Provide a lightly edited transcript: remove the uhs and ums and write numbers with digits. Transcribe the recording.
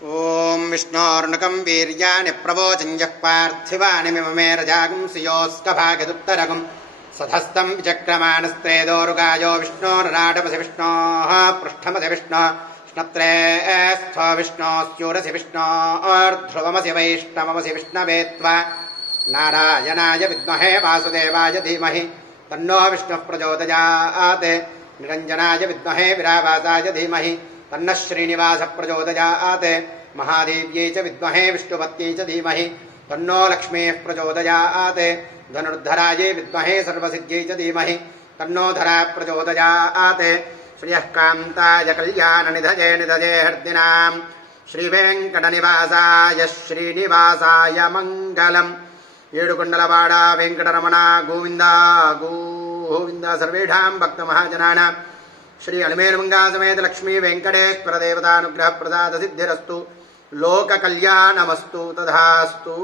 ఓం విష్ణోర్నుకం వీర్యాని ప్రవోచన్ యః పార్థివాని మిమమే రజాగుంసియోస్కభాగదుత్తరగుం సధస్తం విచక్రమాణస్తే దోరుగాయో విష్ణోర్నాటపసి విష్ణోః పృష్ఠమసి విష్ణోః ష్ణత్రే స్థో విష్ణోస్యూరసి విష్ణోర్ధ్రువమసి వైష్ణవమసి విష్ణవే త్వా నారాయణాయ విద్మహే వాసుదేవాయ ధీమహి తన్నో విష్ణుః ప్రచోదయాత్ నిరంజనాయ విద్మహే విరావాసాయ ధీమహి తన్నః శ్రీనివాసః ప్రచోదయాత్ మహాదేవ్యై చ విద్మహే విష్ణుపత్యై చ ధీమహి తన్నో లక్ష్మీః ప్రచోదయాత్ ధనుర్ధరాయై విద్మహే సర్వసిద్ధ్యై చ ధీమహి తన్నో ధరా ప్రచోదయాత్ శ్రియః కాంతాయ కళ్యాణనిధయే నిధయే హర్దినాం శ్రీవేంకటనివాసాయ శ్రీనివాసాయ మంగళం. ఏడుకొండలవాడ వెంకటరమణ గోవింద గోవింద. సర్వేషాం భక్తమహాజనానాం శ్రీ అలిమేలుమంగా సమేత లక్ష్మీ వెంకటేశ్వర దేవతానుగ్రహ ప్రసాద సిద్ధిరస్తు. లోక కళ్యాణమస్తు. తథాస్తు.